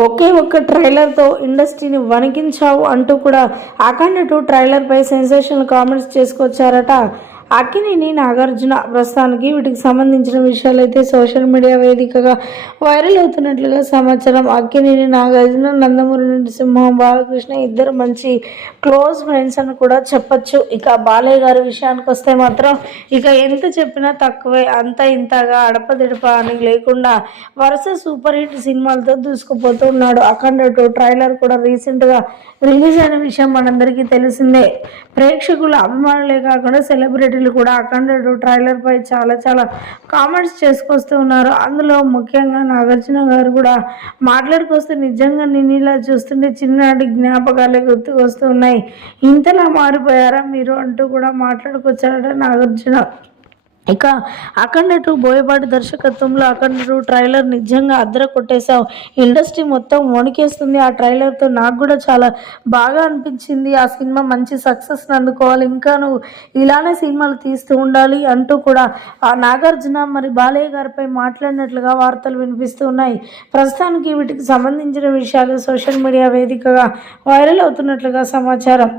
ఒకే ఒక్క ట్రైలర్తో ఇండస్ట్రీని వణికించావు అంటూ కూడా అఖండ టూ ట్రైలర్పై సెన్సేషనల్ కామెంట్స్ చేసుకొచ్చారట అక్కినేని నాగార్జున ప్రస్తుతానికి వీటికి సంబంధించిన విషయాలు అయితే సోషల్ మీడియా వేదికగా వైరల్ అవుతున్నట్లుగా సమాచారం. అక్కినేని నాగార్జున నందమూరి నరసింహం బాలకృష్ణ ఇద్దరు మంచి క్లోజ్ ఫ్రెండ్స్ అని కూడా చెప్పొచ్చు. ఇక బాలయ్య గారి విషయానికి వస్తే మాత్రం ఇక ఎంత చెప్పినా తక్కువే. అంత ఇంతగా అడపదిడప అని లేకుండా వరుస సూపర్ హిట్ సినిమాలతో దూసుకుపోతున్నాడు. అఖండ టూ ట్రైలర్ కూడా రీసెంట్గా రిలీజ్ అయిన విషయం మనందరికీ తెలిసిందే. ప్రేక్షకుల అభిమానులే కాకుండా సెలబ్రిటీ వీళ్ళు కూడా అఖండ ట్రైలర్పై చాలా చాలా కామెంట్స్ చేసుకొస్తూ ఉన్నారు. అందులో ముఖ్యంగా నాగార్జున గారు కూడా మాట్లాడుకొస్తే నిజంగా నేను ఇలా చూస్తుంటే చిన్ననాటి జ్ఞాపకాలే గుర్తుకొస్తూ ఉన్నాయి. ఇంతలా మారిపోయారా మీరు అంటూ కూడా మాట్లాడుకొచ్చారట నాగార్జున. ఇక అఖండ టూ బోయపాటి దర్శకత్వంలో అఖండ టూ ట్రైలర్ నిజంగా అద్దర కొట్టేశావు. ఇండస్ట్రీ మొత్తం వణికేస్తుంది. ఆ ట్రైలర్తో నాకు కూడా చాలా బాగా అనిపించింది. ఆ సినిమా మంచి సక్సెస్ అందుకోవాలి. ఇంకా నువ్వు ఇలానే సినిమాలు తీస్తూ ఉండాలి అంటూ కూడా ఆ నాగార్జున మరి బాలయ్య గారిపై మాట్లాడినట్లుగా వార్తలు వినిపిస్తూ ఉన్నాయి. ప్రస్తుతానికి వీటికి సంబంధించిన విషయాలు సోషల్ మీడియా వేదికగా వైరల్ అవుతున్నట్లుగా సమాచారం.